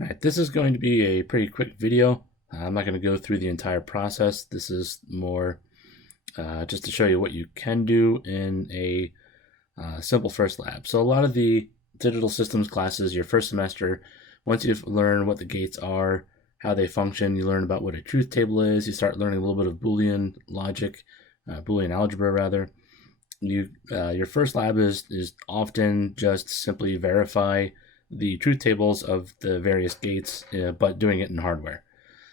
All right, this is going to be a pretty quick video. I'm not going to go through the entire process. This is more just to show you what you can do in a simple first lab. So a lot of the digital systems classes, your first semester, once you've learned what the gates are, how they function, you learn about what a truth table is, you start learning a little bit of Boolean logic, Boolean algebra rather. Your first lab is often just simply verify the truth tables of the various gates, but doing it in hardware.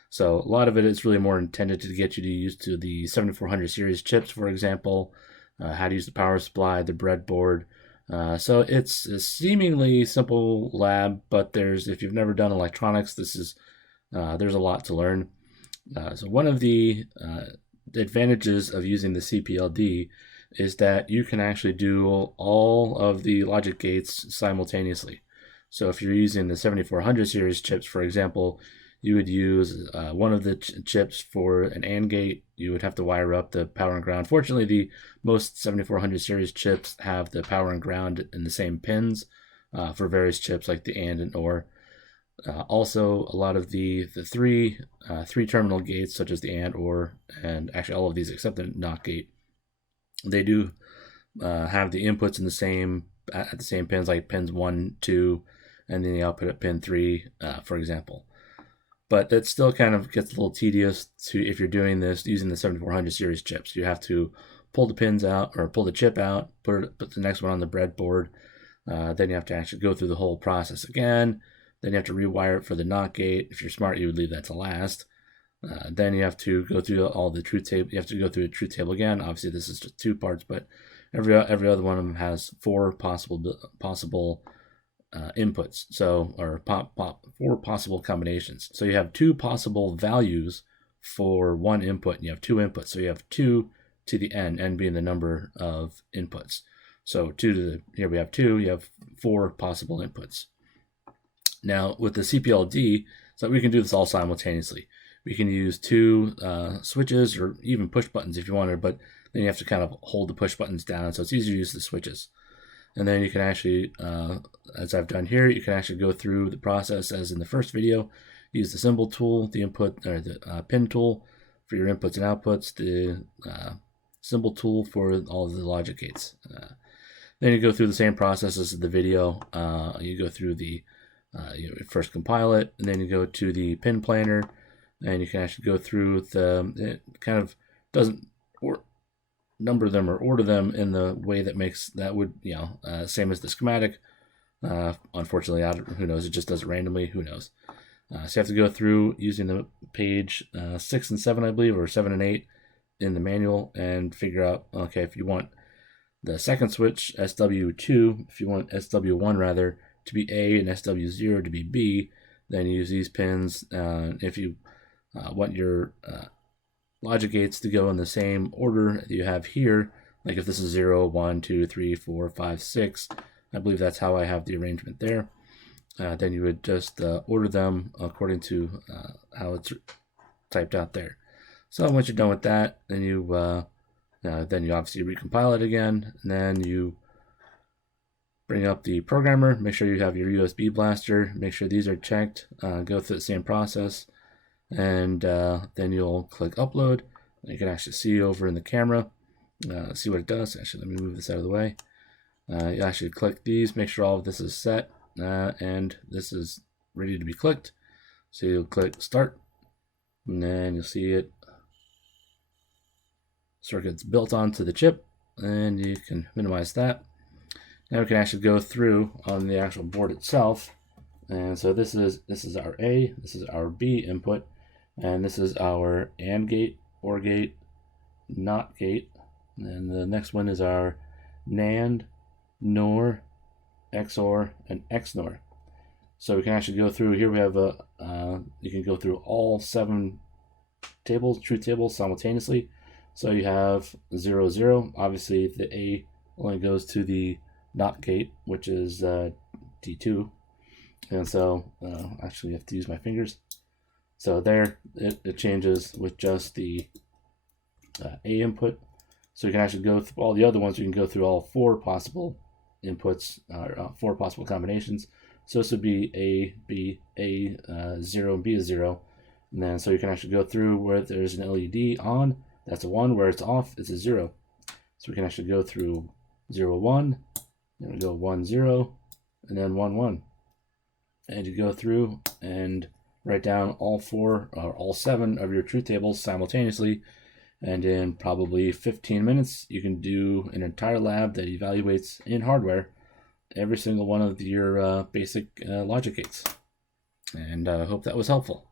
So a lot of it is really more intended to get you to use to the 7400 series chips, for example, how to use the power supply, the breadboard. So it's a seemingly simple lab, but if you've never done electronics, there's a lot to learn. So one of the advantages of using the CPLD is that you can actually do all of the logic gates simultaneously. So if you're using the 7400 series chips, for example, you would use one of the chips for an AND gate. You would have to wire up the power and ground. Fortunately, the most 7400 series chips have the power and ground in the same pins for various chips like the AND and OR. Also, a lot of the three terminal gates, such as the AND, OR, and actually all of these except the NOT gate, they do have the inputs in at the same pins, like pins 1, 2, and then the output at pin 3, for example. But that still kind of gets a little tedious if you're doing this using the 7400 series chips. You have to pull the pins out or pull the chip out, put the next one on the breadboard. Then you have to actually go through the whole process again. Then you have to rewire it for the NOT gate. If you're smart, you would leave that to last. Then you have to go through all the truth table. You have to go through the truth table again. Obviously, this is just 2 parts, but every other one of them has 4 possible inputs. So, or 4 possible combinations. So you have 2 possible values for 1 input, and you have 2 inputs. So you have 2 to the n being the number of inputs. So here we have 2. You have 4 possible inputs. Now with the CPLD, so we can do this all simultaneously. We can use 2 switches or even push buttons if you wanted, but then you have to kind of hold the push buttons down, so it's easier to use the switches. And then you can actually, as I've done here, you can actually go through the process as in the first video. Use the symbol tool, the input or the pin tool for your inputs and outputs, the symbol tool for all of the logic gates. Then you go through the same process as the video. You go through you first compile it, and then you go to the pin planner, and you can actually go through it kind of doesn't number them or order them in the way that would same as the schematic. Unfortunately, who knows, it just does it randomly, who knows. So you have to go through using the page 6 and 7, I believe, or 7 and 8 in the manual, and figure out, okay, if you want the second switch, SW2, if you want SW1 rather to be A and SW0 to be B, then you use these pins. If you want your logic gates to go in the same order that you have here, like if this is 0, 1, 2, 3, 4, 5, 6, I believe that's how I have the arrangement there. Then you would just order them according to how it's typed out there. So once you're done with that, then you obviously recompile it again, and then you bring up the programmer, make sure you have your USB blaster, make sure these are checked, go through the same process, and then you'll click upload. You can actually see over in the camera, see what it does. Actually, let me move this out of the way. You actually click these, make sure all of this is set, and this is ready to be clicked. So you'll click start, and then you'll see it. Circuit's built onto the chip, and you can minimize that. Now we can actually go through on the actual board itself. And so this is our A, this is our B input, and this is our AND gate, OR gate, NOT gate. And the next one is our NAND, NOR, XOR, and XNOR. So we can actually go through here. We have you can go through all 7 truth tables simultaneously. So you have 0, 0. Obviously, the A only goes to the NOT gate, which is D2. And so, actually, I have to use my fingers. So there, it changes with just the A input. So you can actually go through all the other ones. You can go through all 4 possible inputs, 4 possible combinations. So this would be A, B, A, 0, and B is 0. And then so you can actually go through where there's an LED on, that's a 1. Where it's off, it's a 0. So we can actually go through 0, 1, then we go 1, 0, and then 1, 1. And you go through and write down all 4 or all 7 of your truth tables simultaneously. And in probably 15 minutes, you can do an entire lab that evaluates in hardware every single one of your basic logic gates. And I hope that was helpful.